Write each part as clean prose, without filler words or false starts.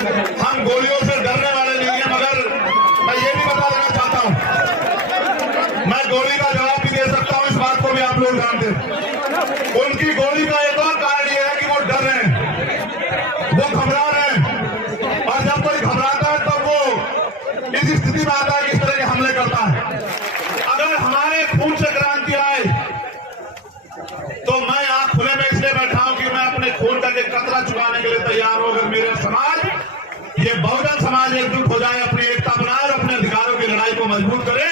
हम गोलियों से डरने वाले नहीं हैं, मगर मैं ये भी बता देना चाहता हूं, मैं गोली का जवाब भी दे सकता हूं, इस बात को भी आप लोग जानते हैं। उनकी गोली का एक और कारण यह है कि वो डर रहे हैं, वो घबरा रहे हैं, और जब कोई घबराता है तो वो इस स्थिति में आता है कि इस तरह के हमले करता है। अगर हमारे खून से क्रांति आए तो मैं आंख खुले में इसलिए बैठा हूं कि मैं अपने खून का एक कतरा चुकाने के लिए तैयार हूं। अगर मेरे समाज, ये बहुजन समाज एकजुट हो जाए, अपनी एकता बनाए और अपने अधिकारों की लड़ाई को मजबूत करे,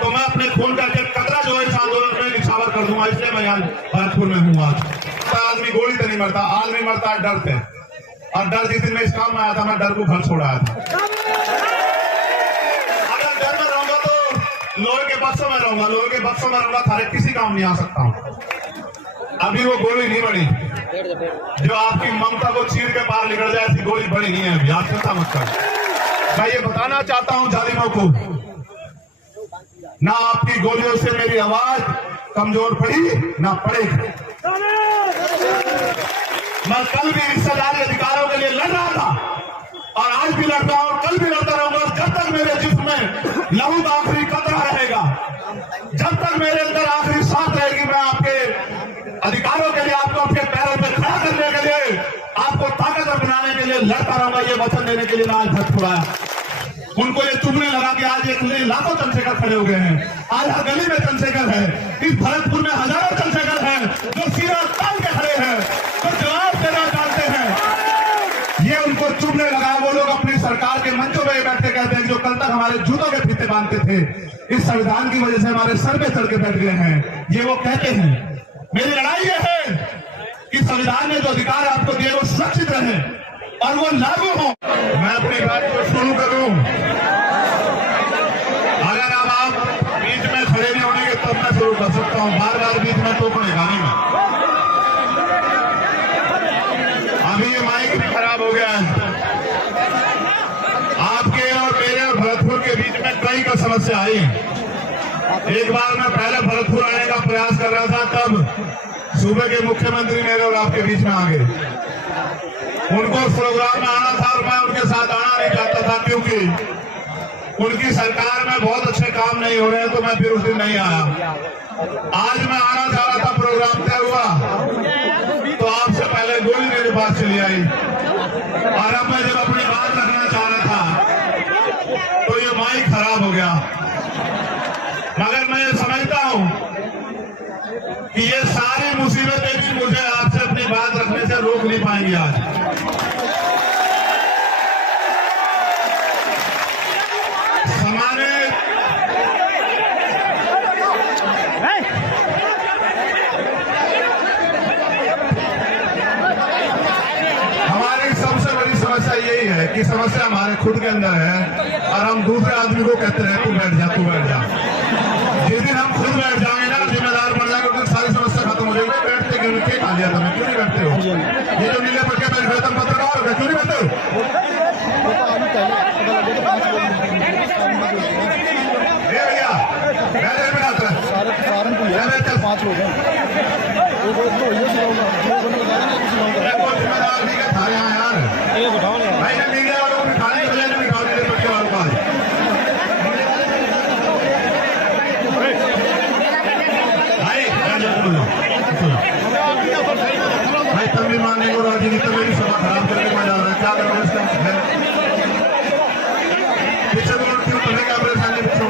तो मैं अपने खून का एक कतरा जो है इस आंदोलन में निछावर कर दूंगा। इसलिए मैं यहाँ भरतपुर में हूँ आज। तो आदमी गोली से नहीं मरता, आदमी मरता है डर से, और डर जिस दिन मैं इस काम में आया था, मैं डर को घर छोड़ा था। अगर डर में रहूंगा तो लोहे के बक्सों में रहूंगा, लोहे के बक्सों में रहूंगा, थारे किसी काम नहीं आ सकता हूँ। अभी वो गोली नहीं बढ़ी जो आपकी ममता को चीर के पार निकल जाए, ऐसी गोली बड़ी नहीं है अभी, आप चिंता मत कर। मैं ये बताना चाहता हूं जालिमों को, ना आपकी गोलियों से मेरी आवाज कमजोर पड़ी ना पड़ेगी। मैं कल भी हिस्सेदारी अधिकारों के लिए लड़ रहा था, और आज भी लड़ता हूं, कल भी लड़ता रहूंगा, जब तक मेरे जिस्म में लहू का आखिरी कतरा रहेगा, जब तक मेरे अंदर आखिरी सांस रहेगी, मैं आपके अधिकारों के लिए, आपको अपने पैरों पर खड़ा करने के लिए, आपको ताकतवर बनाने के लिए लड़ता रहूंगा। ये वचन देने के लिए मैं आज भरतपुर आया। उनको ये चुभने लगा कि आज एक लाखों चंद्रशेखर खड़े हो गए हैं, आज हर गली में चंद्रशेखर है, इस भरतपुर में हजारों चंद्रशेखर हैं जो सीधा ताल के खड़े हैं, जो जवाब देना जानते हैं। ये उनको चुभने लगा। वो लोग अपनी सरकार के मंचों में बैठ के कहते हैं जो कल तक हमारे जूतों के फीते बांधते थे, इस संविधान की वजह से हमारे सर पे चढ़ के बैठ गए हैं। ये वो कहते हैं। मेरी लड़ाई यह है कि संविधान ने जो अधिकार आपको दिए वो सुरक्षित रहे और वो लागू हो। मैं अपनी बात को शुरू करूं, अगर अब आप बीच में खड़े नहीं होंगे तब मैं शुरू कर सकता हूं। बार बार बीच में टोकने गाने में, अभी ये माइक भी खराब हो गया है। आपके और मेरे और भरतपुर के बीच में कई का समस्या आई है। एक बार मैं पहले भरतपुर आने का प्रयास कर रहा था, तब सूबे के मुख्यमंत्री मेरे और आपके बीच में आ गए। उनको प्रोग्राम में आना था और मैं उनके साथ आना नहीं चाहता था, क्योंकि उनकी सरकार में बहुत अच्छे काम नहीं हो रहे हैं, तो मैं फिर उस दिन नहीं आया। आज मैं आना चाह रहा था, प्रोग्राम तय हुआ तो आपसे पहले गोली मेरे पास चली आई, और अब मैं जब अपनी बात रखना चाह रहा था तो ये माइक खराब हो गया। मगर मैं ये समझता हूं कि ये सारी मुसीबतें भी मुझे आपसे अपनी बात रखने से रोक नहीं पाएंगी। आज हमारी सबसे बड़ी समस्या यही है कि समस्या हमारे खुद के अंदर है, और हम दूसरे आदमी को कहते हैं तू बैठ जा, तू बैठ जा। जिस दिन हम खुद बैठ जाएंगे ना, जिम्मेदार बन जाएंगे, तो सारी समस्या खत्म हो जाएगी। बैठते क्यों नहीं, खा लिया था, क्यों नहीं बैठते हो? ये जो नीले पट्टे पर बैठे तुम पत्रकार हो, क्यों नहीं बैठते हो? भैया चल 5 लोग हैं, जिम्मेदार नहीं था यहाँ यार, भाई ने मीडिया वालों को खाने के लिए नहीं खाने नीले पट्टे वालों का। भाई तब भी मानने को राजी नहीं, तब मेरी सभा खराब करके मैं जा रहा है, क्या करोगे इसका? पीछे तुम्हें क्या परेशानी, पीछे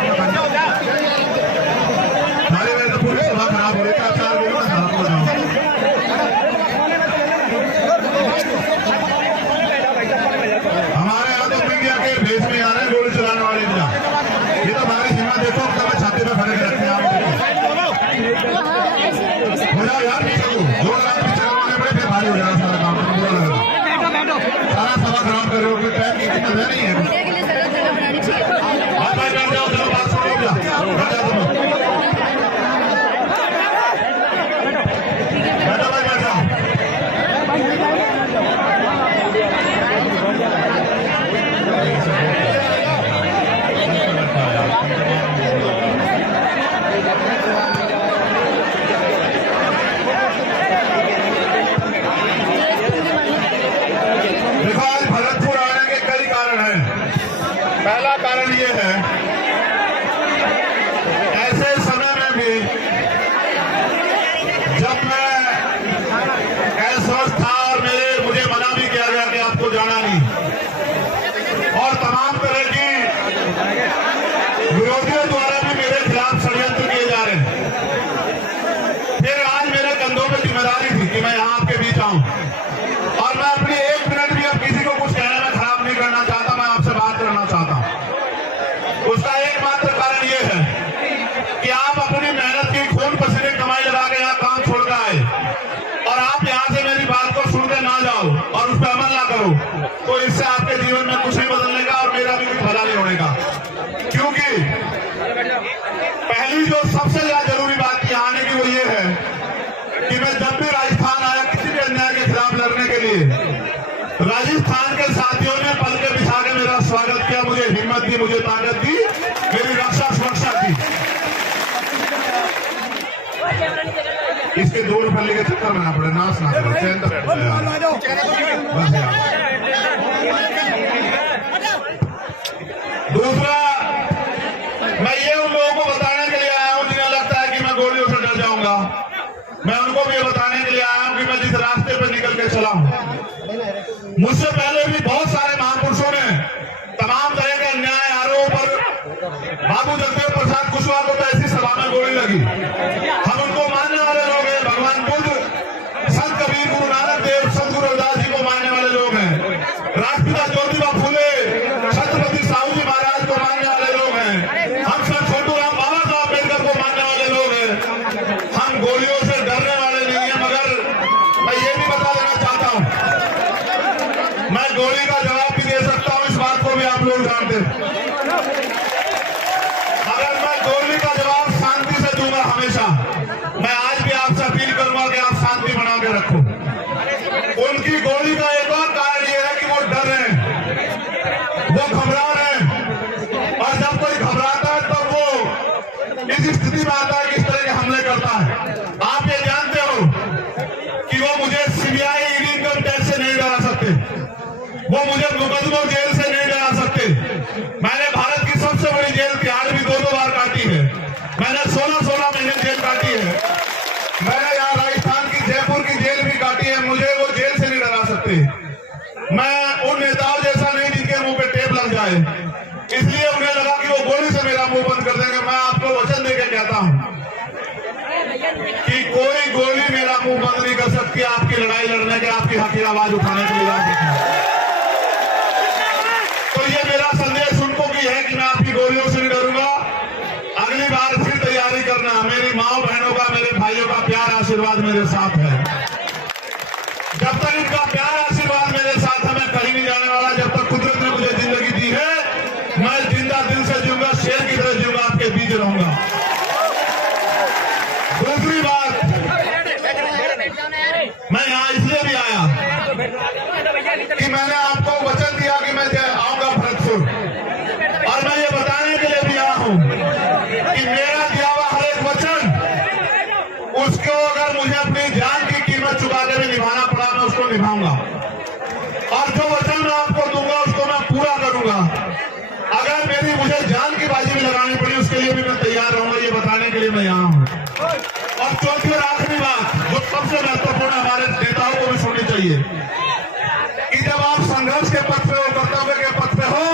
सारी वजह से पूरी सभा खराब हो रही है। 4 लोग मैं खराब हो जाऊँ। हमारे यहाँ तो मीडिया के भेष में आ रहे हैं गोली चलाने वाले इंडिया। ये तो हमारी सीमा देखो, कब छाती में खड़े रखते हैं आप। हो जाओ यार, जो पीछे करवाने पड़े फिर भारी हो जाएगा सारा काम, सारा सभा खराब कर रहे हो। टाइम की कितना नहीं है। भाई बैठ जाओ, चलो बात सुनो, बैठ जाओ तुम, बैठो भाई, बैठ जाओ। देखो आज भरतपुर आने के आपके जीवन में कुछ नहीं बदलने का और मेरा भी कुछ भला नहीं होने का। क्योंकि पहली जो सबसे ज्यादा जरूरी बात यहाँ आने की वो ये है कि मैं जब भी राजस्थान आया किसी भी अन्याय के खिलाफ लड़ने के लिए, राजस्थान के साथियों ने पल के बिछा के मेरा स्वागत किया, मुझे हिम्मत दी, मुझे ताकत दी, मेरी रक्षा सुरक्षा की। इसके 2 रुपये के चक्कर में ना पड़े, नाश ना पड़े, चैन तक दूसरा, मैं ये उन लोगों को बताने के लिए आया हूं जिन्हें लगता है कि मैं गोलियों से डर जाऊंगा। मैं उनको भी ये बताने के लिए आया हूं कि मैं जिस रास्ते पर निकल के चला हूं, मुझसे पहले भी बहुत सारे महापुरुषों ने तमाम तरह के अन्याय आरोप पर बाबू जगदेव प्रसाद कुशवाहा को तो ऐसी सभा में गोली लगी। हम उनको मानने वाले लोग हैं। भगवान बुद्ध, संत कबीर, गुरु नानक देव, संत गुरु रविदास जी को मानने वाले लोग हैं। राष्ट्रपिता ज्योतिबा फूले, छत्रपति साहू जी महाराज को मानने वाले लोग हैं। हम सब छोटू राम बाबा साहब अम्बेडकर को मानने वाले लोग हैं। हम गोलियों से डरने वाले नहीं है। मगर मैं ये भी बता देना चाहता हूं, मैं गोली का जवाब भी दे सकता हूं, इस बात को भी आप लोग जानते हैं। अगर मैं गोली का जवाब शांति से दूंगा हमेशा, मैं आज भी आपसे अपील करूंगा कि आप शांति बना के रखो। उनकी गोली का एक और कारण यह है कि वो डर रहे हैं, वो घबरा रहे हैं, और जब कोई घबराता है तब वो इस स्थिति में आता है कि इस तरह के हमले करता है। आप ये जानते हो कि वो मुझे सीबीआई, इनकम टैक्स से नहीं डरा सकते, वो मुझे मुकदमों जेल से नहीं डरा सकते। मैंने भारत की सबसे बड़ी जेल तिहाड़ भी 2-2 बार काटी है। मैंने 16-16 महीने जेल काटी है। मैंने यहाँ राजस्थान की जयपुर की जेल भी काटी है। मुझे वो जेल से नहीं डरा सकते। मैं उन नेताओं जैसा नहीं जिनके मुंह पे टेप लग जाए, इसलिए उन्हें लगा कि वो गोली से मेरा मुंह बंद कर देंगे। मैं आपको वचन देकर कहता हूं कि कोई गोली मेरा मुंह बंद नहीं कर सकती आपकी लड़ाई लड़ने के, आपकी हक की आवाज उठाने के लिए। तो ये मेरा संदेश उनको भी है कि मैं आपकी गोलियों से नहीं डरूंगा। अगली बार फिर तैयारी करना। मेरी माओ बहनों का, मेरे भाइयों का प्यार आशीर्वाद मेरे साथ है। जब तक इनका प्यार आशीर्वाद मेरे साथ है, मैं कहीं नहीं जाने वाला। जब तक कुदरत ने मुझे जिंदगी दी है, मैं जिंदा दिल से जीऊंगा, शेर की तरह जीऊंगा, आपके बीच रहूंगा। दूसरी बात, मैं यहाँ इसलिए भी आया कि मैंने आपको वचन दिया कि मैं आऊंगा भरतपुर, और मैं ये बताने के लिए भी आया हूं कि मेरा दिया हुआ हर एक वचन, उसको अगर मुझे अपनी जान की कीमत चुका के भी निभाना पड़ा, मैं उसको निभाऊंगा। और जो वचन मैं आपको दूंगा उसको मैं पूरा करूंगा। अगर मेरी मुझे जान की बाजी भी लगानी पड़ी, उसके लिए भी मैं तैयार रहूंगा। ये बताने के लिए मैं यहाँ हूं। और चौथी और आखिरी बात, जो सबसे महत्वपूर्ण हमारे नेताओं को भी सुननी चाहिए, कि जब आप संघर्ष के पथ पे हो, कर्तव्य के पथ पे हो,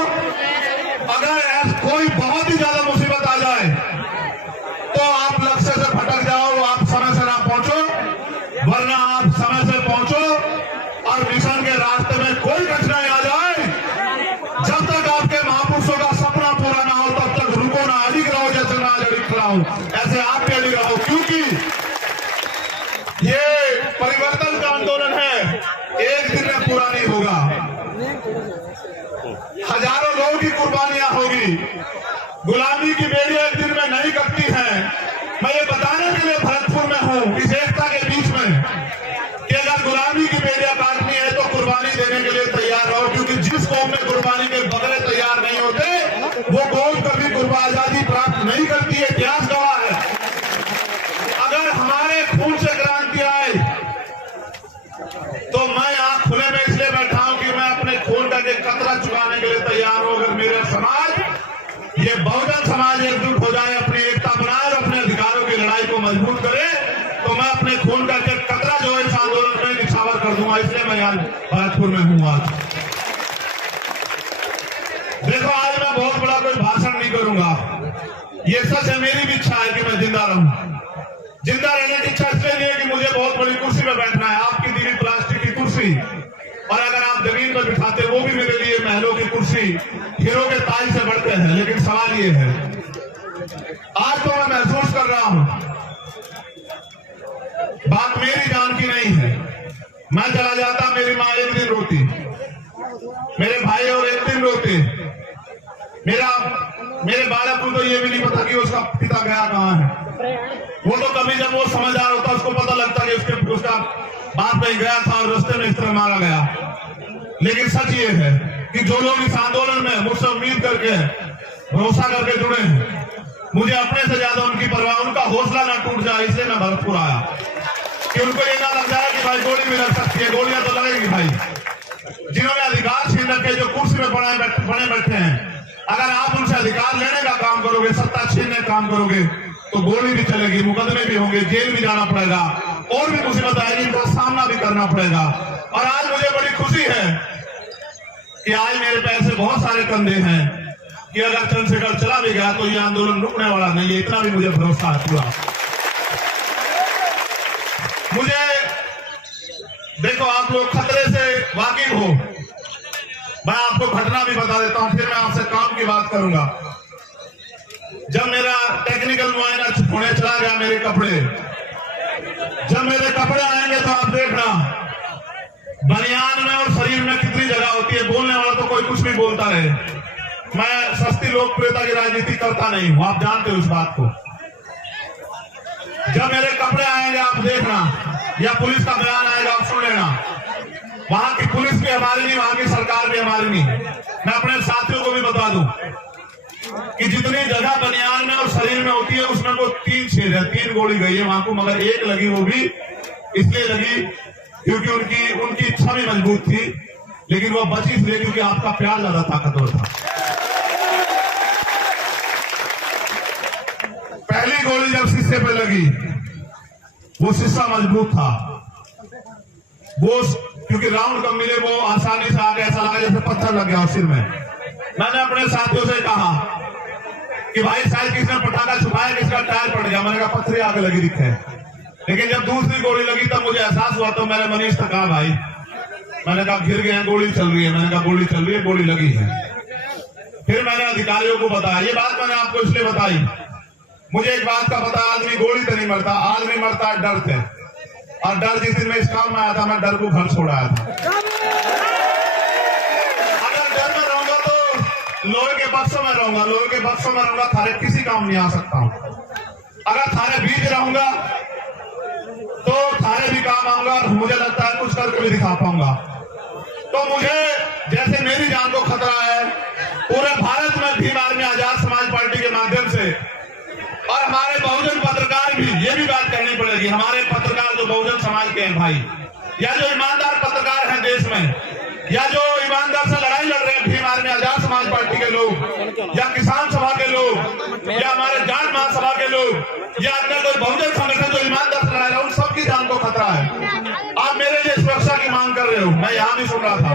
अगर कोई बहुत ही ज्यादा मुसीबत आ जाए तो आप लक्ष्य से भटक जाओ, आप समय से ना पहुंचो, वरना आप समय से पहुंचो और मिशन के रास्ते में कोई कठिनाई आ जाए, जब तक आपके महापुरुषों का सपना पूरा ना हो तब तक रुको ना, अडिग रहो जैसे मैं आज अडिग खड़ा हूं, ऐसे आप भी अडिग रहो। क्योंकि ये परिवर्तन का आंदोलन है, एक दिन में पूरा नहीं होगा। हजारों लोगों की कुर्बानियां होगी। गुलामी की बेड़ियां एक दिन में नहीं कटती हैं। मैं ये बताने के लिए भरतपुर में हूं, इस एकता के बीच में, कि अगर गुलामी की बेड़ियां काटनी है तो कुर्बानी देने के लिए तैयार रहो। क्योंकि जिस कौम में कुर्बानी के बदले तैयार नहीं होते, वो कौम कभी आजादी प्राप्त नहीं करती है। इतिहास गवाह है। अगर हमारे खून से क्रांति आए तो मैं यहाँ खुले में इसलिए बैठा हूं कि मैं अपने खून का एक कतरा चुकाने के लिए तैयार हूं। अगर मेरे समाज, ये बहुजन समाज एकजुट हो जाए, अपनी एकता बनाए और अपने अधिकारों की लड़ाई को मजबूत करे, तो मैं अपने खून का एक कतरा जो है इस आंदोलन में निछावर कर दूंगा। इसलिए मैं यहाँ भरतपुर में हूँ आज। देखो, आज मैं बहुत बड़ा कोई भाषण नहीं करूंगा। ये सच है, मेरी भी इच्छा है कि मैं जिंदा रहूं। जिंदा रहने की इच्छा इसलिए नहीं है कि मुझे बहुत बड़ी कुर्सी पे बैठना है, आपकी दी हुई प्लास्टिक की कुर्सी, और अगर आप जमीन पर बिठाते वो भी मेरे लिए महलों की कुर्सी, हीरो के ताज से बढ़ते हैं। लेकिन सवाल ये है, आज तो मैं महसूस कर रहा हूं, बात मेरी जान की नहीं है। मैं चला जाता, मेरी माँ एक दिन रोती, मेरे भाई होते। मेरे बालक को तो ये भी नहीं पता कि उसका पिता गया कहाँ है। वो तो कभी जब वो समझदार होता उसको पता लगता कि उसका बाप कहीं गया था और रास्ते में इस तरह मारा गया। लेकिन सच ये है कि जो लोग इस आंदोलन में मुझसे उम्मीद करके भरोसा करके जुड़े हैं, मुझे अपने से ज्यादा उनकी परवाह, उनका हौसला ना टूट जाए, इसलिए मैं भरतपुर आया कि उनको ये ना लग जाए कि भाई गोली भी लग सकती है। गोलियां तो लगेगी भाई। जिन्होंने अधिकार छीन रखे, जो कुर्सी में बने बैठे हैं, अगर आप उनसे अधिकार लेने का काम करोगे, सत्ता छीनने का काम करोगे, तो गोली भी चलेगी, मुकदमे भी होंगे, जेल भी जाना पड़ेगा, और भी मुसीबत आएगी, इनका सामना भी करना पड़ेगा। और आज मुझे बड़ी खुशी है कि आज मेरे पैर से बहुत सारे कंधे हैं कि अगर चंद्रशेखर चला भी गया तो ये आंदोलन रुकने वाला नहीं है। इतना भी मुझे भरोसा हुआ। मुझे देखो, आप लोग खतरे से वाकिफ हो, मैं आपको घटना भी बता देता हूं, फिर मैं आपसे काम की बात करूंगा। जब मेरा टेक्निकल मुआयना होने चला गया, मेरे कपड़े, जब मेरे कपड़े आएंगे तो आप देखना बनियान में और शरीर में कितनी जगह होती है। बोलने वाला तो कोई कुछ भी बोलता रहे, मैं सस्ती लोकप्रियता की राजनीति करता नहीं हूं, आप जानते हो इस बात को। जब मेरे कपड़े आएंगे आप देखना, या पुलिस का बयान आएगा आप सुन लेना, वहां की पुलिस भी हमारी नहीं, वहां की सरकार भी हमारी नहीं। मैं अपने साथियों को भी बता दूं कि जितनी जगह बनियान में और शरीर में होती है उसमें वो 3 छेद है, 3 गोली गई है वहां को, मगर एक लगी, वो भी इसलिए लगी क्योंकि उनकी इच्छा भी मजबूत थी, लेकिन वो बची इसलिए क्योंकि आपका प्यार ज्यादा ताकतवर था। पहली गोली जब शीशे पे लगी, वो शीशा मजबूत था, वो क्योंकि राउंड कम मिले, वो आसानी से आगे ऐसा लगा जैसे पत्थर लग गया सिर में। मैंने अपने साथियों से कहा कि भाई शायद किसने पटाखा छुपाया, किसका टायर पड़ गया। मैंने कहा पत्थर आगे लगी दिखे। लेकिन जब दूसरी गोली लगी तब मुझे एहसास हुआ, तो मैंने मनीष से कहा भाई, मैंने कहा गिर गए हैं, गोली चल रही है। मैंने कहा गोली चल रही है, गोली लगी है। फिर मैंने अधिकारियों को बताया। ये बात मैंने आपको इसलिए बताई, मुझे एक बात का पता, आदमी गोली तो नहीं मरता, आदमी मरता है डर से। और डर जिस दिन मैं इस काम में आया था, मैं डर को घर छोड़ आया था। अगर डर में रहूंगा तो लोहे के बक्सों में रहूंगा, लोहे के बक्सों में रहूंगा, थारे किसी काम नहीं आ सकता हूं। अगर थारे बीच रहूंगा तो थारे भी काम आऊंगा, और मुझे लगता है कुछ करके भी दिखा पाऊंगा। तो मुझे जैसे मेरी जान को खतरा है, पूरे भारत में भीम आर्मी आजाद समाज पार्टी के माध्यम से, और हमारे बहुजन पत्रकार भी, ये भी बात कहनी पड़ेगी, हमारे पत्रकार जो बहुजन समाज के हैं भाई, या जो ईमानदार पत्रकार हैं देश में, या जो ईमानदार से लड़ाई लड़ रहे हैं भीम आर्मी आजाद समाज पार्टी के लोग, या किसान सभा के लोग, या हमारे जाट महासभा के लोग, या अन्य कोई बहुजन संगठन जो ईमानदार से लड़ा रहे हैं, उन सबकी जान को खतरा है। आप मेरे लिए सुरक्षा की मांग कर रहे हो, मैं यहाँ भी सुन रहा था।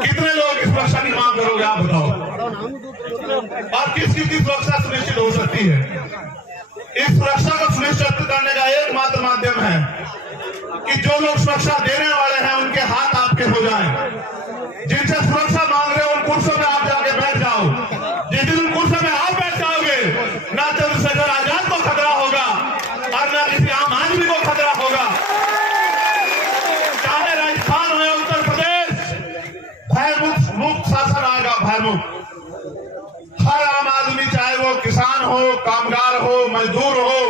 कितने लोग इस सुरक्षा की मांग करोगे आप बताओ, और किसकी सुरक्षा सुनिश्चित हो सकती है? इस सुरक्षा को सुनिश्चित करने का एकमात्र माध्यम है कि जो लोग सुरक्षा देने वाले हैं उनके हाथ आपके हो जाएं। जिनसे सुरक्षा मांग रहे हो उन कुर्सियों में आप जाके बैठ जाओ। जिस दिन उन कुर्सियों में आप बैठ जाओगे, ना चंद्रशेखर आजाद को खतरा होगा और ना किसी आम आदमी को खतरा होगा। चाहे राजस्थान हो या उत्तर प्रदेश, भयमुक्त शासन आएगा, भयमुक्त। हर आम आदमी, चाहे वो किसान हो, कामगार हो, मजदूर हो,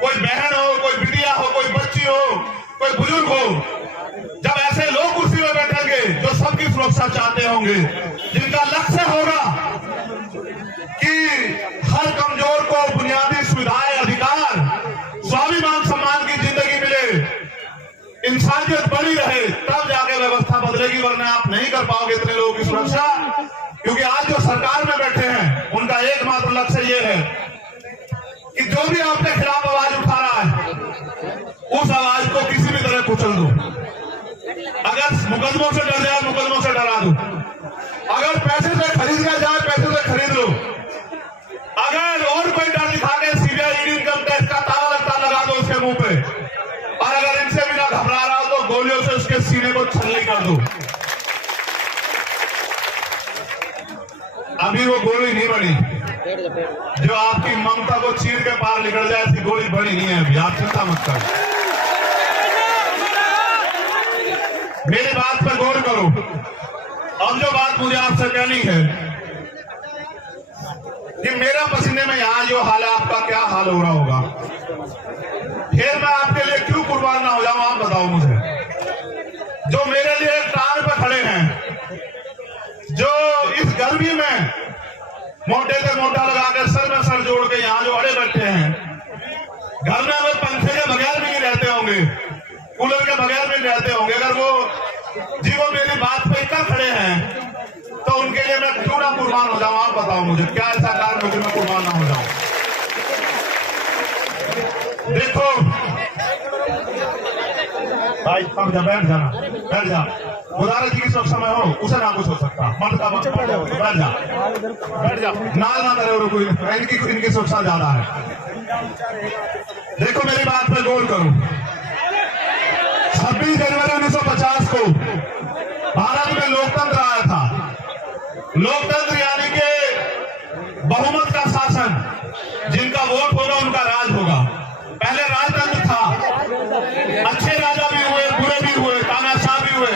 कोई बहन हो, कोई बिटिया हो, कोई बच्ची हो, कोई बुजुर्ग हो, जब ऐसे लोग कुर्सी में बैठेंगे जो सबकी सुरक्षा चाहते होंगे, जिनका लक्ष्य होगा कि हर कमजोर को बुनियादी सुविधाएं, अधिकार, स्वाभिमान, सम्मान की जिंदगी मिले, इंसानियत बनी रहे, तब जाके व्यवस्था बदलेगी, वरना आप नहीं कर पाओगे इतने लोगों की सुरक्षा। क्योंकि आज जो सरकार में बैठे हैं उनका एकमात्र लक्ष्य ये है कि जो भी आपके खिलाफ आवाज उठा रहा है, उस आवाज को किसी भी तरह कुचल दो। अगर मुकदमों से डर जाए, मुकदमों से डरा दो। अगर पैसे से खरीद लिया जाए, पैसे से खरीद लो। अगर और कोई डर दिखा के सीबीआई, ईडी, इनकम टैक्स का ताला लगता लगा दो उसके मुंह पे, और अगर इनसे भी ना घबरा रहा हो तो गोलियों से उसके सीने को छलनी कर दो। अभी वो गोली नहीं बढ़ी जो आपकी ममता को चीर के पार निकल जाए, ऐसी गोली बढ़ी नहीं है अभी, आप चिंता मत करो। मेरी बात पर गौर करो और बात मुझे आपसे कहनी है कि मेरा पसीने में यहाँ जो हाल है, आपका क्या हाल हो रहा होगा। फिर मैं आपके लिए क्यों कुर्बान ना हो जाऊं, आप बताओ मुझे। जो मेरे लिए टांग पे खड़े हैं, जो इस गर्मी में मोटे से मोटा लगाकर सर में सर जोड़ के यहाँ जो अड़े बैठे हैं, घर में अगर पंखे के बगैर भी नहीं रहते होंगे, कूलर के बगैर भी रहते होंगे, अगर वो जीवो मेरी बात पे इतना खड़े हैं तो उनके लिए मैं क्यों ना कुर्बान हो जाऊं। आप बताओ मुझे, क्या ऐसा कारण हो कि मैं कुर्बान ना हो जाऊं। देखो भाई, कम जा, बैठ जाना, बैठ जा। गुजारा जी की सब समय हो, उसे ना कुछ हो सकता, मत का बैठ जा, बैठ जा, ना करे कोई, इनकी सुरक्षा ज्यादा है। देखो मेरी बात पे गौर करो। 26 जनवरी 1950 को भारत में लोकतंत्र आया था। लोकतंत्र यानी कि बहुमत का शासन, जिनका वोट होगा उनका राज होगा। पहले राजतंत्र था, अच्छे राजा भी हुए, बुरे भी हुए, तानाशाह भी हुए,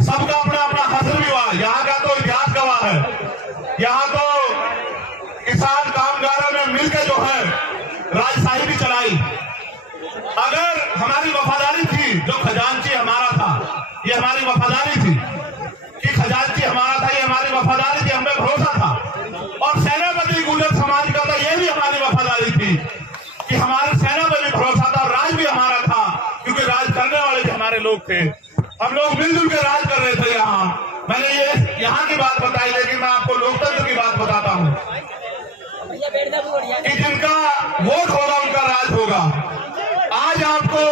सबका अपना अपना हसर भी हुआ। यहाँ का तो इतिहास गवाह है, यहाँ तो किसान कामगारों ने मिलकर जो है राजशाही भी चलाई। अगर हमारी वफादारी थी, जो खजांची हमारा था, ये हमारी वफादारी थी कि खजांची हमारा था, ये हमारी वफादारी थी, हमें भरोसा था। और सेनापति गुर्जर समाज का तो ये भी हमारी वफादारी थी कि हमारे सेना पर भी भरोसा था और राज भी हमारा था, क्योंकि राज करने वाले भी हमारे लोग थे। हम लोग मिलजुल के राज कर रहे थे। यहाँ मैंने ये यहाँ की बात बताई, लेकिन मैं आपको लोकतंत्र की बात बताता हूँ कि जिनका वोट होगा उनका राज होगा। आज आपको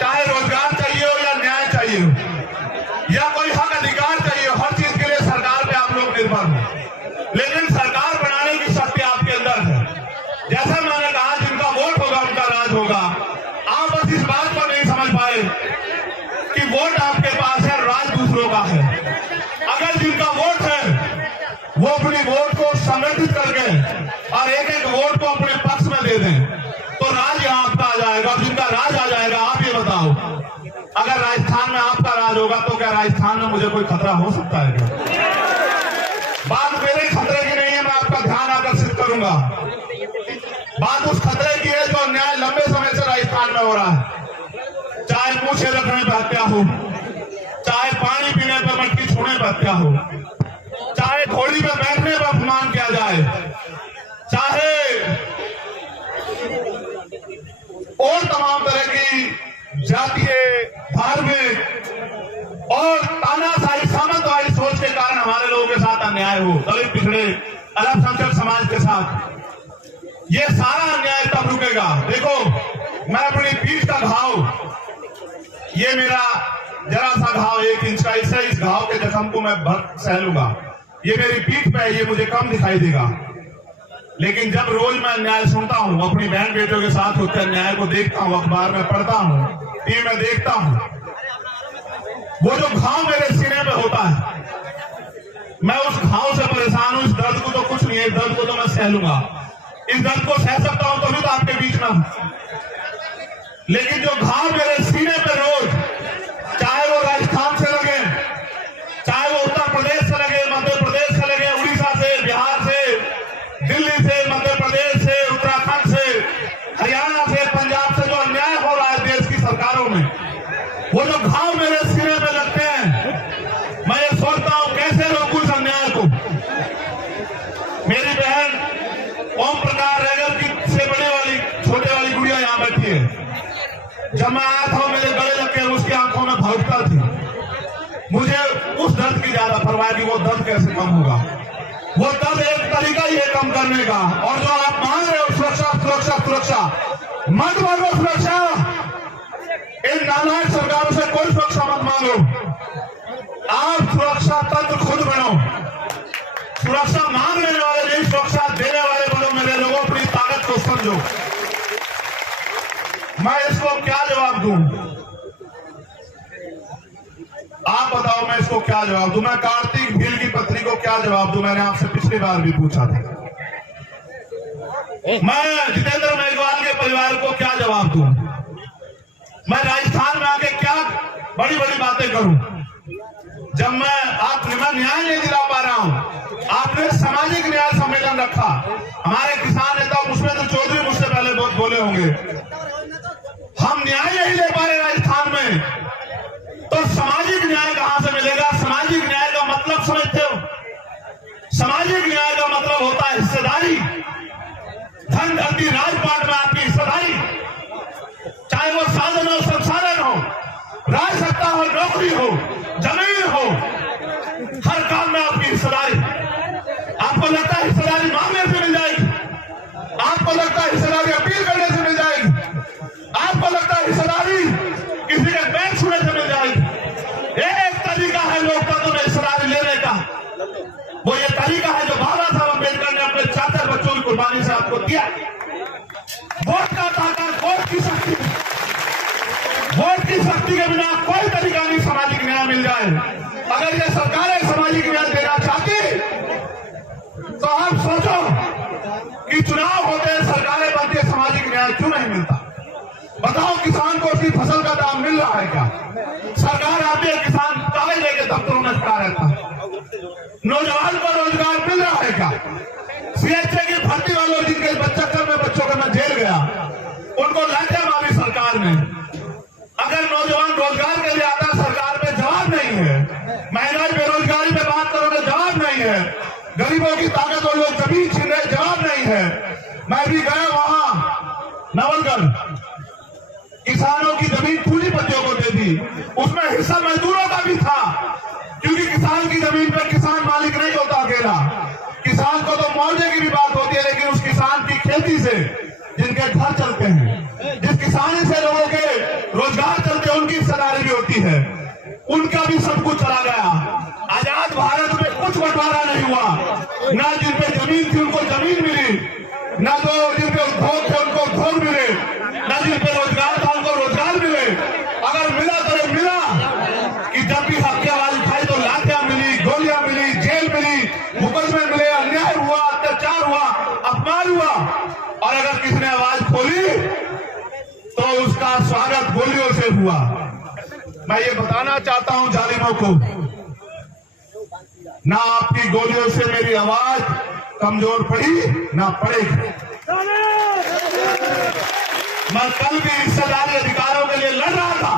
चाहे रोजगार चाहिए हो या न्याय चाहिए हो या कोई हक अधिकार चाहिए हो, हर चीज के लिए सरकार पे आप लोग निर्भर हो, लेकिन सरकार बनाने की शक्ति आपके अंदर है। जैसा मैंने कहा, जिनका वोट होगा उनका राज होगा। आप बस इस बात को नहीं समझ पाए कि वोट आपके पास है, राज दूसरों का है। अगर जिनका वोट है वो अपनी वोट को संगठित करके और एक एक वोट को अपने पक्ष में दे दें तो राज यहाँ आपका आ जाएगा। और जिनका राज आ जाएगा, आप ये बताओ, अगर राजस्थान में आपका राज होगा तो क्या राजस्थान में मुझे कोई खतरा हो सकता है क्या? बात मेरे खतरे की नहीं है, मैं आपका ध्यान आकर्षित करूंगा। बात उस खतरे की है जो अन्याय लंबे समय से राजस्थान में हो रहा है। चाहे पूछे रखने पर हत्या हो, चाहे पानी पीने पर मटकी छूने पर हत्या हो, चाहे घोड़ी में बैठने पर अपमान किया जाए, चाहे और तमाम तरह की जातीय, धार्मिक और तानाशाही सामंतवादी सोच के कारण हमारे लोगों के साथ अन्याय हो, दलित पिछड़े अल्पसंख्यक समाज के साथ, ये सारा अन्याय तब रुकेगा। देखो, मैं अपनी पीठ का घाव, ये मेरा जरा सा घाव 1 इंच का, इससे इस घाव के जख्म को मैं सह लूंगा। ये मेरी पीठ पे है, ये मुझे कम दिखाई देगा, लेकिन जब रोज मैं अन्याय सुनता हूँ, अपनी बहन बेटों के साथ होते अन्याय को देखता हूँ, अखबार में पढ़ता हूँ, टीवी में देखता हूँ, वो जो घाव मेरे सीने पे होता है, मैं उस घाव से परेशान हूँ। इस दर्द को तो कुछ नहीं है, इस दर्द को तो मैं सह लूंगा, इस दर्द को सह सकता हूं, तभी तो आपके बीच में हूं। लेकिन जो घाव मेरे सीने पे रोज, चाहे वो राजस्थान से लगे, चाहे वो उत्तर प्रदेश से लगे, मध्य प्रदेश से लगे, उड़ीसा से, बिहार से, दिल्ली से, मध्य प्रदेश से, उत्तराखंड से, हरियाणा से, पंजाब से, जो अन्याय हो रहा है देश की सरकारों में, वो जो घाव मेरे सिरे पे लगते हैं, मैं ये सोचता हूं कैसे रोकूं इस अन्याय को। मेरी बहन ओम प्रकाश रैगर की से बड़े वाली छोटे वाली गुड़िया यहाँ बैठी है। जब मैं आया था मेरे गले लग के उसकी आंखों में भौंकता थी। मुझे उस दर्द की ज्यादा परवाह थी, वो दर्द कैसे कम होगा। वो दर्द एक तरीका ही है कम करने का। और जो आप मांग रहे हो सुरक्षा सुरक्षा सुरक्षा, मत मांगो सुरक्षा। इन नालायक सरकारों से कोई सुरक्षा मत मांगो, आप सुरक्षा तंत्र खुद बनो। सुरक्षा मांगने वाले नहीं, सुरक्षा देने वाले बनो। मेरे लोगों, अपनी ताकत को समझो। मैं इसको क्या जवाब दूं? आप बताओ, मैं इसको क्या जवाब दूं? मैं कार्तिक भील की पत्नी को क्या जवाब दूं? मैंने आपसे पिछली बार भी पूछा था। मैं जितेंद्र मेघवाल के परिवार को क्या जवाब दूं? मैं राजस्थान में आके क्या बड़ी बड़ी बातें करूं? जब मैं आप मैं न्याय नहीं दिला पा रहा हूं। आपने सामाजिक न्याय सम्मेलन रखा, हमारे किसान नेता पुष्पेंद्र चौधरी मुझसे पहले बहुत बोले होंगे, हम न्याय नहीं ले पा रहे राजस्थान में, तो सामाजिक न्याय कहां से मिलेगा? सामाजिक न्याय का मतलब समझते हो? सामाजिक न्याय का मतलब होता है हिस्सेदारी, धन धरती राजपाट में आपकी हिस्सेदारी, चाहे वो साधन हो संसाधन हो, राज सत्ता हो, नौकरी हो, जमीन हो, हर काम में आपकी हिस्सेदारी। आपको लगता है हिस्सेदारी मांगने से मिल जाएगी, आपको लगता है हिस्सेदारी अपील करने से मिल जाएगी, आपको लगता है हिस्सेदारी किसी के बैंक छूने से मिल जाएगी। एक तरीका है लोकतंत्र में हिस्सेदारी लेने का, वो ये तरीका है जो बाबा साहब अम्बेडकर ने अपने 4 बच्चों की कुर्बानी से आपको दिया। वोट का ताकत, वोट की शक्ति, वोट की शक्ति के बिना कोई तरीका नहीं सामाजिक न्याय मिल जाए। अगर ये सरकारें सामाजिक न्याय देना चाहती तो आप सोचो कि चुनाव होते हैं, सरकारें बनती है, सामाजिक न्याय क्यों नहीं मिलता? बताओ किसान को उसकी फसल का दाम मिल रहा है क्या? सरकार आती है, किसान कागज लेके दफ्तरों में खड़ा रहता है। नौजवान को रोजगार मिल रहा है क्या? सीएचए की भर्ती वालों जिनके बच्चों का मैं जेल गया, उनको लांछा मारी सरकार ने। अगर नौजवान रोजगार के लिए आता है, सरकार में जवाब नहीं है। महंगाई बेरोजगारी में बात करोगे, जवाब नहीं है। गरीबों की ताकत और लोग जमीन छीन रहे, जवाब नहीं है। मैं भी गया वहां नवलगढ़, किसानों की जमीन पूंजीपतियों को दे दी, उसमें हिस्सा मजदूरों का भी था, क्योंकि किसान की जमीन पर किसान मालिक नहीं होता अकेला। किसान को तो मुआवजे की भी बात होती है, लेकिन उस किसान की खेती से जिनके घर चलते हैं, जिस किसानी से लोगों के रोजगार चलते हैं, उनकी हिस्सेदारी भी होती है। उनका भी सब कुछ चला गया। आजाद भारत में कुछ बंटवारा नहीं हुआ, ना जिन पे जमीन थी उनको जमीन मिली, ना जो जिन पे उद्योग थे उनको उद्योग मिले, ना जिन पे रोजगार था उनको रोजगार मिले। अगर मिला तो ये मिला कि जब भी हत्या वाली खाई तो लाठियां मिली, गोलियां मिली, जेल मिली, मुकदमे मिले, अन्याय हुआ, अत्याचार हुआ, अपमान हुआ। और अगर किसी ने आवाज खोली तो उसका स्वागत गोलियों से हुआ। मैं ये बताना चाहता हूं जालिमों को, ना आपकी गोलियों से मेरी आवाज कमजोर पड़ी ना पड़ेगी। मैं कल भी हिस्सेदारी अधिकारों के लिए लड़ रहा था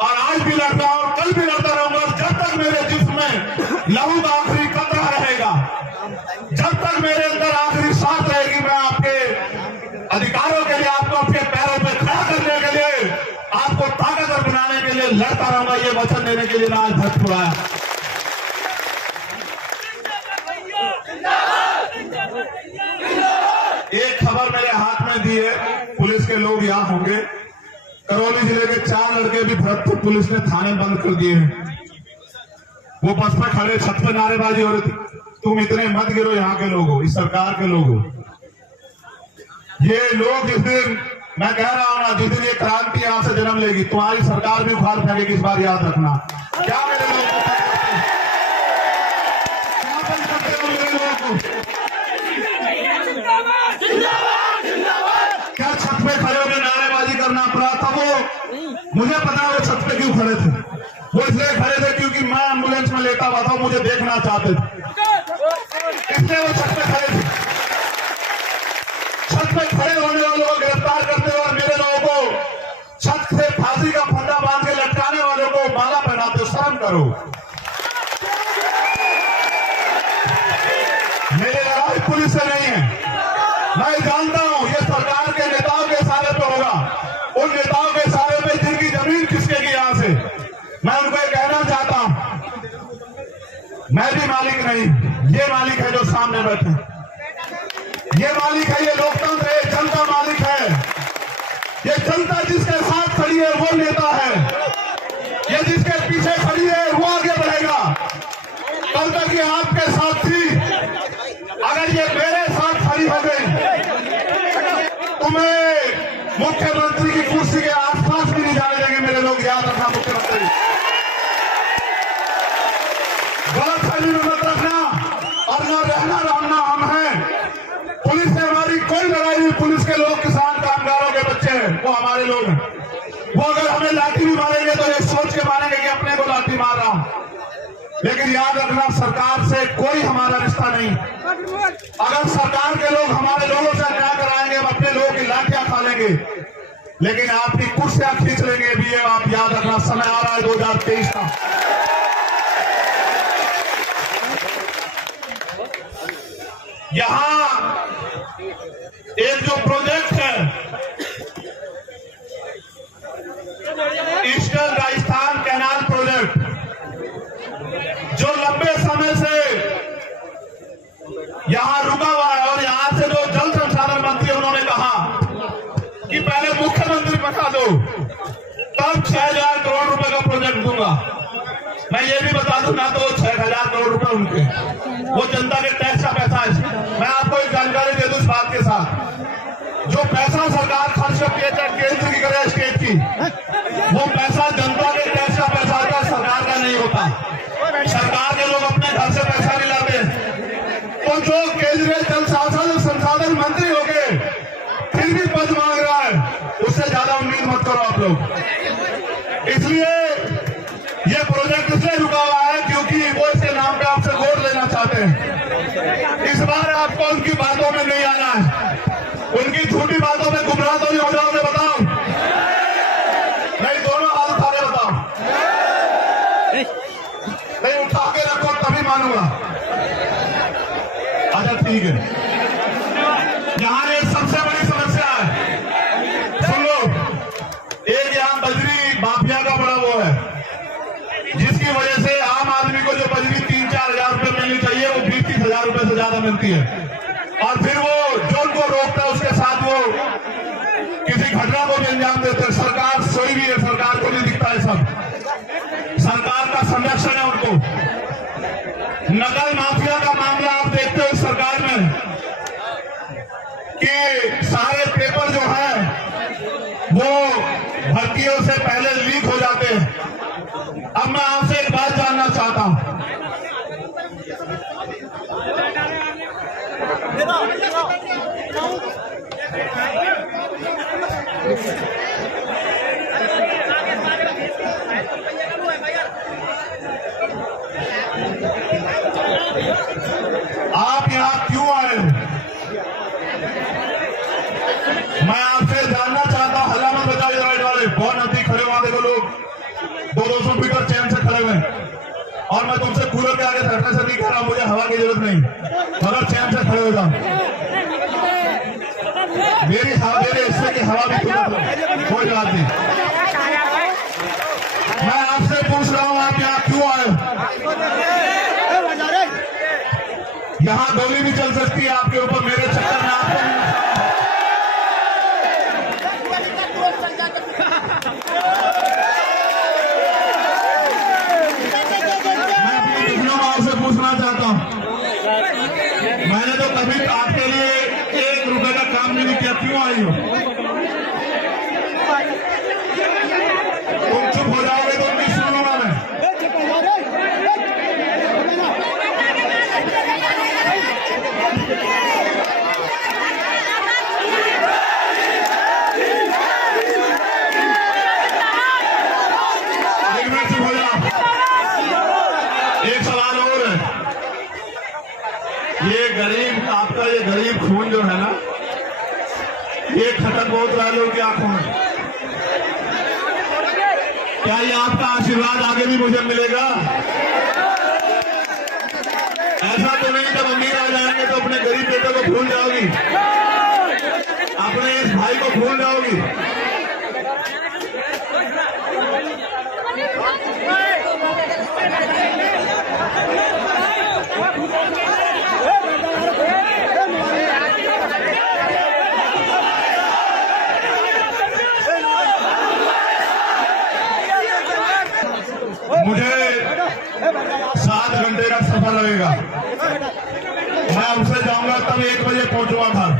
और आज भी लड़ रहा हूं, कल भी लड़ता रहूंगा। जब तक मेरे जिस्म में लहू का आखिरी कतरा रहेगा, जब तक मेरे अंदर आखिरी सांस रहेगी, मैं आपके अधिकारों के लिए, आपको अपने पैरों पे खड़ा करने के लिए, आपको ताकतवर बनाने के लिए लड़ता रहूंगा। ये वचन देने के लिए मैं आज भरतपुर आया। एक खबर मेरे हाथ में दी है, पुलिस के लोग यहाँ होंगे, करौली जिले के 4 लड़के भी भरतपुर पुलिस ने थाने बंद कर दिए हैं। वो बस में खड़े, छत पे नारेबाजी हो रही थी, तुम इतने मत गिरो, यहाँ के लोग हो, इस सरकार के लोग हो। ये लोग जिस दिन, मैं कह रहा हूं ना, जिस दिन ये क्रांति यहां से जन्म लेगी, तुम्हारी सरकार भी उखाड़ फेंकेगी, इस बार याद रखना। क्या मेरे लोग को क्या बन सकते हो मेरे लोगों को? क्या छत पे खड़े होकर नारेबाजी करना पड़ा था? वो मुझे पता है वो छत पे क्यों खड़े थे। वो इसलिए खड़े थे क्योंकि मैं एम्बुलेंस में लेटा हुआ था, मुझे देखना चाहते थे, इसलिए वो छत पे खड़े थे। छत पे खड़े होने वालों को गिरफ्तार करते हो और मेरे लोगों को छत से फांसी का फंदा बांध के लटकाने वालों को माला पहनाते हो, शर्म करो। मेरी लड़ाई पुलिस से नहीं है, मैं जानता हूं ये सरकार के नेताओं के इशारे पे होगा, उन नेताओं के इशारे पे जिनकी जमीन खिसकेगी यहां से। मैं उनको ये कहना चाहता हूं, मैं भी मालिक नहीं, ये मालिक है जो सामने बैठे, ये मालिक है, ये लोकतंत्र है, जनता मालिक है। ये जनता जिसके साथ खड़ी है वो नेता है, ये जिसके पीछे खड़ी है वो आगे बढ़ेगा। कल तक ये आपके साथ थी, अगर ये मेरे साथ खड़ी हो गई, तुम्हें मुख्यमंत्री की कुर्सी के आसपास भी नहीं जाने देंगे मेरे लोग, याद रखना। मुख्यमंत्री गलतफहमी में मत रखना, और न रहना रहना हम हैं। पुलिस से हमारी कोई लड़ाई नहीं, पुलिस के लोग किसान कामगारों के बच्चे हैं, वो हमारे लोग हैं। वो अगर हमें लाठी भी मारेंगे तो ये सोच के मारेंगे कि अपने को लाठी मार रहा हूं। लेकिन याद रखना, सरकार से कोई हमारा रिश्ता नहीं। अगर सरकार के लोग हमारे लोगों से अन्याय कराएंगे, हम अपने लोगों की लाठियां खा लेंगे, लेकिन आपकी कुर्सियां खींच लेंगे भी। ये आप याद रखना, समय आ रहा है 2023 का। यहां एक जो प्रोजेक्ट है ईस्टर्न राजस्थान कैनाल प्रोजेक्ट, जो लंबे समय से यहां रुका हुआ है, और यहां से जो जल संसाधन मंत्री उन्होंने कहा कि पहले मुख्यमंत्री बता दो, तब 6,000 करोड़ रुपए का प्रोजेक्ट दूंगा। मैं ये भी बता दूं ना, तो 6,000 करोड़ रुपए उनके, वो जनता के टैक्स का पैसा है। मैं आपको एक जानकारी दे दूं इस बात के साथ, जो पैसा सरकार खर्च करती है, चाहे केंद्र की करे स्टेट की, वो पैसा जनता के टैक्स का पैसा होता है, सरकार का नहीं होता। सरकार के लोग अपने घर से पैसा नहीं लाते। तो जो केंद्रीय जल संसाधन मंत्री हो गए, फिर भी पद मांग रहा है, उससे ज्यादा उम्मीद मत करो आप लोग। इसलिए ये प्रोजेक्ट इसलिए रुका हुआ है क्योंकि वो इसके नाम पे आपसे वोट लेना चाहते हैं। इस बार आपको उनकी बातों में नहीं आना है, उनकी झूठी बातों में गुमराह तो नहीं हो जाओगे, बताओ नहीं? दोनों हाथ उठा के बताओ, नहीं उठा के रखो तभी मानूंगा। अच्छा ठीक है। यहां एक सबसे बड़ी समस्या है, सुन लो। एक यहां बजरी माफिया का बड़ा वो है, जिसकी वजह से आम आदमी को जो बजरी 3-4 हजार रुपए मिलनी चाहिए, वो 20-30 हजार रुपए से ज्यादा मिलती है। और फिर वो जो उनको रोकता है, उसके साथ वो किसी घटना को भी अंजाम देते हैं। सरकार सोई भी है, सरकार को नहीं दिखता है, सब सरकार का संरक्षण है उनको। नकल माफिया का मामला आप देखते हो इस सरकार में कि सारे पेपर जो है वो भर्तियों से पहले लीक हो जाते हैं। अब मैं आपसे एक बात जानना चाहता हूं, आप यहां क्यों आए? मैं आपसे जानना चाहता हूं। हल्ला मत बजाइए राइट वाले, बहुत नजदीक खड़े वहां देखो लोग 200 मीटर चैन से खड़े हुए। और मैं तुमसे कूलर के आगे धरने से नहीं कह रहा, मुझे हवा की जरूरत नहीं, मगर चैन से खड़े हो जाओ। मेरी हवा, मेरे हिस्से की हवा भी कोई बात नहीं। मैं आपसे पूछ रहा हूं, आप यहाँ क्यों आए? यहाँ गोली भी चल सकती है आपके ऊपर, मेरे चक्कर में आपको मैं आपसे पूछना चाहता हूं, मैंने तो कभी आपके लिए 1 रुपए का काम नहीं किया, क्यों आई हो? तुम चुप हो जाओगे तो नहीं सुनूंगा मैं। एक सवाल और है, ये गरीब, आपका ये गरीब खून जो है ना, ये खटक बहुत रहा लोगों की आंखों में। क्या ये आपका आशीर्वाद आगे भी मुझे मिलेगा? ऐसा तो नहीं जब अमीर आ जाएंगे तो अपने गरीब बेटे को भूल जाओगी, अपने इस भाई को भूल जाओगी। मुझे 7 घंटे का सफर लगेगा। मैं उससे जाऊंगा तब 1 बजे पहुंचूंगा घर।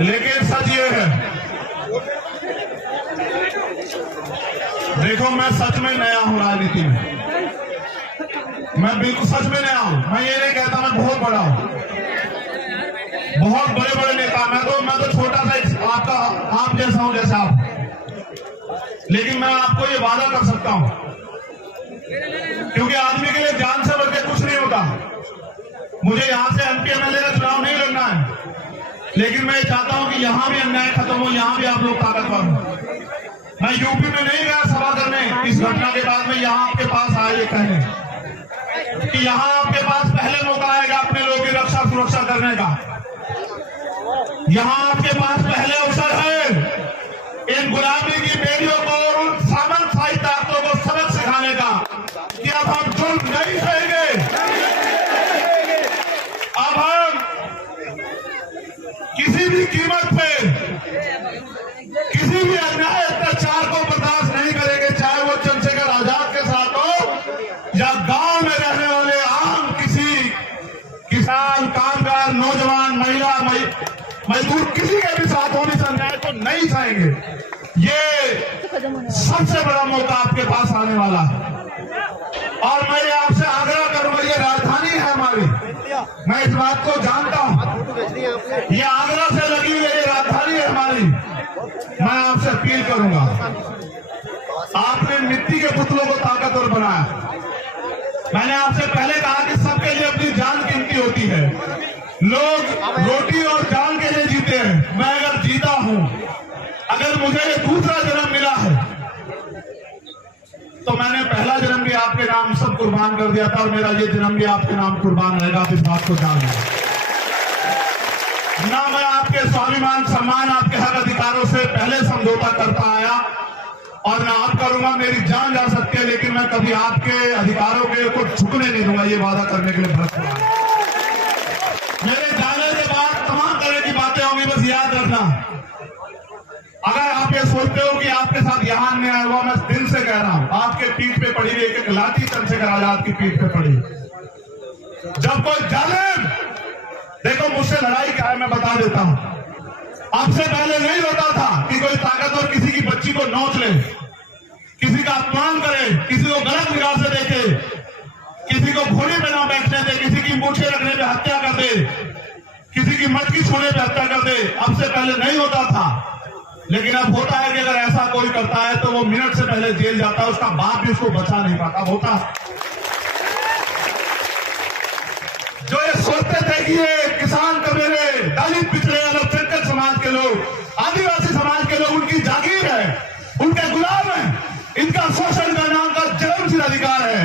लेकिन सच ये है, देखो मैं सच में नया हूं राजनीति में, मैं बिल्कुल सच में नया हूं। मैं ये नहीं कहता मैं बहुत बड़ा हूं, बहुत बड़े बड़े नेता, मैं तो छोटा सा आपका, आप जैसा हूं जैसा आप। लेकिन मैं आपको ये वादा कर सकता हूं क्योंकि आदमी के लिए जान से बढ़ के कुछ नहीं होता। मुझे यहाँ से एमपी एमएलए का चुनाव नहीं लड़ना है, लेकिन मैं चाहता हूं कि यहाँ भी अन्याय खत्म हो, यहाँ भी आप लोग ताकतवर हो। मैं यूपी में नहीं गया सभा करने, इस घटना के बाद में यहाँ आपके पास आया ये कहने कि यहाँ आपके पास पहले मौका आएगा अपने लोगों की रक्षा सुरक्षा करने का। यहाँ आपके पास पहले अवसर है इन गुलामी की बेड़ियों को और उन सामंतशाही ताकतों को सबक सिखाने का कि अब हम जुल्म नहीं सहेंगे, अब हम किसी भी कीमत पे किसी भी अन्याय अत्याचार को बर्दाश्त नहीं करेंगे, चाहे वो चंद्रशेखर आजाद के साथ हो या गांव में रहने वाले आम किसी किसान, कामगार, नौजवान, महिला, मजदूर किसी के भी साथ होने से अन्याय को नहीं सहेंगे। ये सबसे बड़ा मौका आपके पास आने वाला है और मैं आपसे आग्रह करूंगा, ये राजधानी है हमारी, मैं इस बात को जानता हूं, ये आगरा से लगी हुई ये राजधानी है हमारी। मैं आपसे अपील करूंगा, आपने मिट्टी के पुतलों को ताकतवर बनाया। मैंने आपसे पहले कहा कि सबके लिए अपनी जान कीमती होती है, लोग रोटी और जान के लिए जीते हैं। मैं अगर जीता हूं, अगर मुझे ये दूसरा जन्म मिला है तो मैंने पहला जन्म भी आपके नाम सब कुर्बान कर दिया था और मेरा ये जन्म भी आपके नाम कुर्बान रहेगा। आप इस बात को जान लें। ना मैं आपके स्वाभिमान, सम्मान, आपके हक अधिकारों से पहले समझौता करता आया और ना आप करूंगा। मेरी जान जा सकती है, लेकिन मैं कभी आपके अधिकारों के को झुकने नहीं दूंगा, ये वादा करने के लिए भरत हुआ। मेरे जाने के बाद तमाम तरह की बातें होंगी, बस याद रखना। अगर आप ये सोचते हो कि आपके साथ यहां अन्याय हुआ, मैं दिल से कह रहा हूं, आपके पीठ पे पड़ी हुई एक लाठी चंद्रशेखर आजाद की पीठ पे पड़ी। जब कोई जालिम, देखो मुझसे लड़ाई क्या है मैं बता देता हूं, आपसे पहले नहीं होता था कि कोई ताकतवर किसी की बच्ची को नोच ले, किसी का अपमान करे, किसी को गलत निगाह से देखे, किसी को घोड़े पे ना बैठने दे, किसी की मूछें रखने पे हत्या कर दे, किसी की मटकी छूने पे हत्या कर दे। अब से पहले नहीं होता था, लेकिन अब होता है कि अगर ऐसा कोई करता है तो वो मिनट से पहले जेल जाता है, उसका बाप भी उसको बचा नहीं पाता। होता जो ये सोचते थे कि ये किसान कबीले, दलित, पिछड़े, अल्पसंख्यक समाज के लोग, आदिवासी समाज के लोग उनकी जागीर है, उनके गुलाम है, इनका शोषण करना उनका जन्मसिद्ध अधिकार है,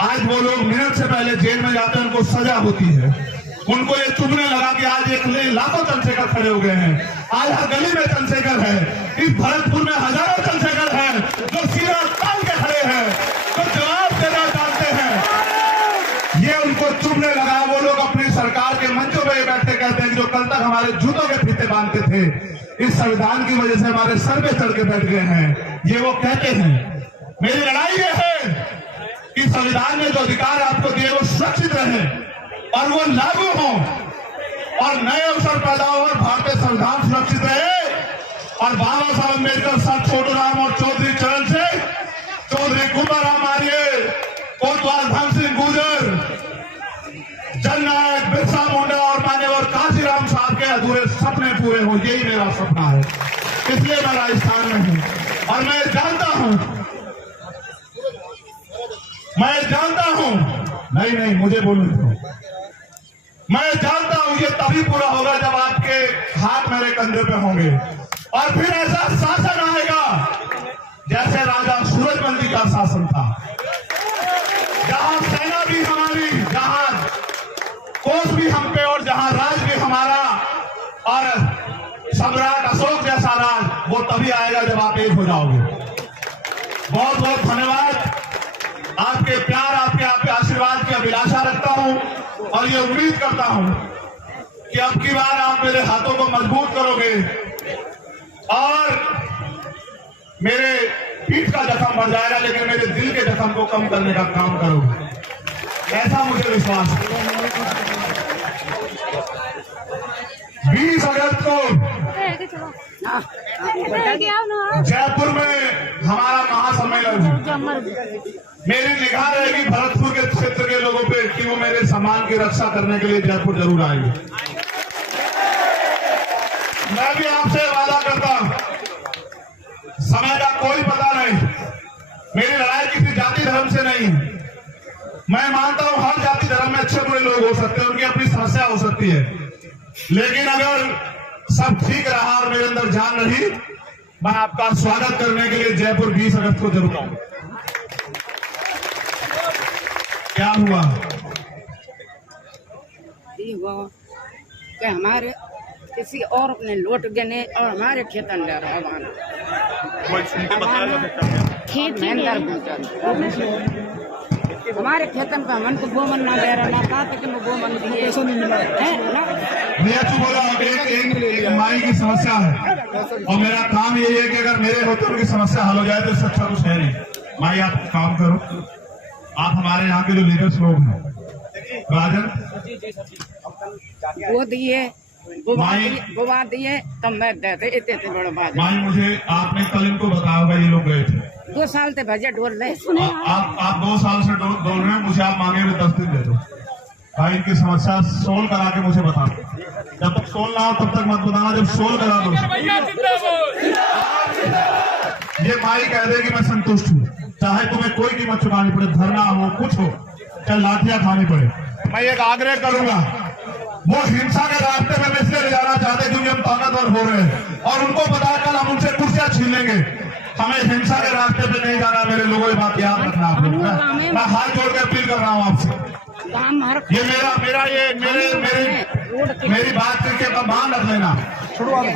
आज वो लोग मिनट से पहले जेल में जाते हैं, उनको सजा होती है। उनको ये चुभने लगा कि आज एक लाखों चंद्रशेखर खड़े हो गए हैं, आज हर गली में चंद्रशेखर है, इस भरतपुर में हजारों चंद्रशेखर हैं जो सीना तान के खड़े हैं, जो जवाब देना जानते हैं। ये उनको चुभने लगा। वो लोग अपनी सरकार के मंचों पर बैठे कहते हैं कि जो कल तक हमारे जूतों के फीते बांधते थे, इस संविधान की वजह से हमारे सर पे चढ़ के बैठ गए हैं। ये वो कहते हैं। मेरी लड़ाई ये है कि संविधान ने जो अधिकार आपको दिए वो सुरक्षित रहे और वो लागू हो और नए अवसर पैदा हो और भारतीय संविधान सुरक्षित रहे और बाबा साहब अम्बेडकर, सर छोटूराम और चौधरी चरण सिंह, चौधरी कुंभाराम आर्य, कोतवाल धन सिंह गुर्जर, जननायक बिरसा मुंडा और मान्यवर काशीराम साहब के अधूरे सपने पूरे हो। यही मेरा सपना है, इसलिए मैं राजस्थान में हूं और मैं जानता हूं, नहीं मुझे बोलूं, मैं जानता हूं ये तभी पूरा होगा जब आपके हाथ मेरे कंधे पे होंगे और फिर ऐसा शासन आएगा जैसे राजा सूरजमल का शासन था, जहां सेना भी हमारी, जहां कोष भी हम पे और जहां राज भी हमारा और सम्राट अशोक जैसा राज, वो तभी आएगा जब आप एक हो जाओगे। बहुत बहुत धन्यवाद। आपके प्यार, आपके आशीर्वाद की अभिलाषा रखता हूं और ये उम्मीद करता हूं कि अब की बार आप मेरे हाथों को मजबूत करोगे और मेरे पीठ का जख्म बढ़ जाएगा, लेकिन मेरे दिल के जख्म को कम करने का काम करोगे, ऐसा मुझे विश्वास है। 20 अगस्त को जयपुर में हमारा महासम्मेलन है। मेरी निगाह रहेगी भरतपुर के क्षेत्र के लोगों पे कि वो मेरे सम्मान की रक्षा करने के लिए जयपुर जरूर आएंगे। मैं भी आपसे वादा करता हूं, समय का कोई पता नहीं, मेरी लड़ाई किसी जाति धर्म से नहीं। मैं मानता हूं हर जाति धर्म में अच्छे बुरे लोग हो सकते हैं, उनकी अपनी समस्या हो सकती है, लेकिन अगर सब ठीक रहा और मेरे अंदर जान रही, मैं आपका स्वागत करने के लिए जयपुर 20 अगस्त को जरूर आऊंगा। क्या हुआ? कि हमारे किसी और ने लौट गए और हमारे खेतन ले रहा हमारे खेतन का मन को गोमन ना दे रहा, ना कहा कि गोमन पैसा नहीं मिला है। बोला एक माई की समस्या है और मेरा काम यही है कि अगर मेरे होते उनकी समस्या हल हो जाए तो इससे अच्छा कुछ है नहीं। माई आप काम करो, आप हमारे यहाँ के जो लीडर्स लोग हैं, राजन वो दिए गोवा दिए तब मैं देते इतने बड़े बात। माई मुझे आपने कल इनको बताया होगा, ये लोग गए थे 2 साल से भजे डोल रहे। आप 2 साल से डोल रहे हैं, मुझे आप मांगे हुए 10 दिन दे दो भाई, इनकी समस्या सोल्व करा के मुझे बता दो। जब तक सोल्व ना हो तब तक मत बताना, जब सोल्व करा दो। ये माई कह दे कि मैं संतुष्ट हूँ, चाहे तुम्हें कोई कीमत चुकानी पड़े, धरना हो कुछ हो, चाहे लाठियां खानी पड़े। मैं एक आग्रह करूंगा, वो हिंसा के रास्ते में इसलिए ले जाना चाहते क्योंकि हम ताकतवर हो रहे हैं और उनको पता कल हम उनसे कुर्सियां छीन लेंगे। हमें हिंसा के रास्ते पे नहीं जाना, मेरे लोगों की बात याद रखना आप लोग। मैं हाथ जोड़ के अपील कर रहा हूँ आपसे, ये मेरी बात करके मान रख लेना।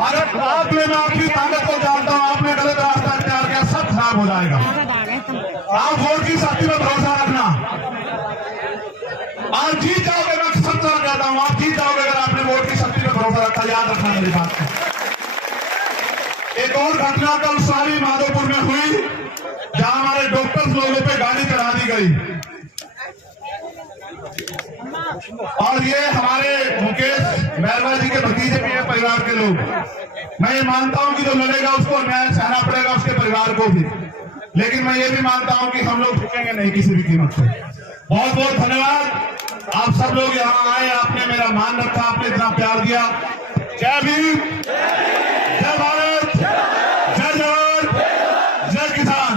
अरे आपने मैं आपकी ताकत को जानता हूँ, आपने गलत रास्ता इख्तियार किया, सब खराब हो जाएगा। आप वोट की शक्ति में भरोसा रखना, आप जीत जाओगे। मैं सब तरह कहता हूँ आप जीत जाओगे अगर आपने वोट की शक्ति में भरोसा रखा, याद रखना मेरी बात को। एक और घटना कल सारी माधोपुर में हुई जहां हमारे डॉक्टर्स लोगों पे गाड़ी चढ़ा दी गई और ये हमारे मुकेश मेहरवा जी के भतीजे भी है, परिवार के लोग। मैं ये मानता हूं कि जो लड़ेगा उसको न्याय सहना पड़ेगा, उसके परिवार को भी, लेकिन मैं ये भी मानता हूं कि हम लोग झुकेंगे नहीं किसी भी कीमत पर। बहुत बहुत धन्यवाद, आप सब लोग यहाँ आए, आपने मेरा मान रखा, आपने इतना प्यार दिया। जय भीम, जय भारत, जय जवान, जय किसान।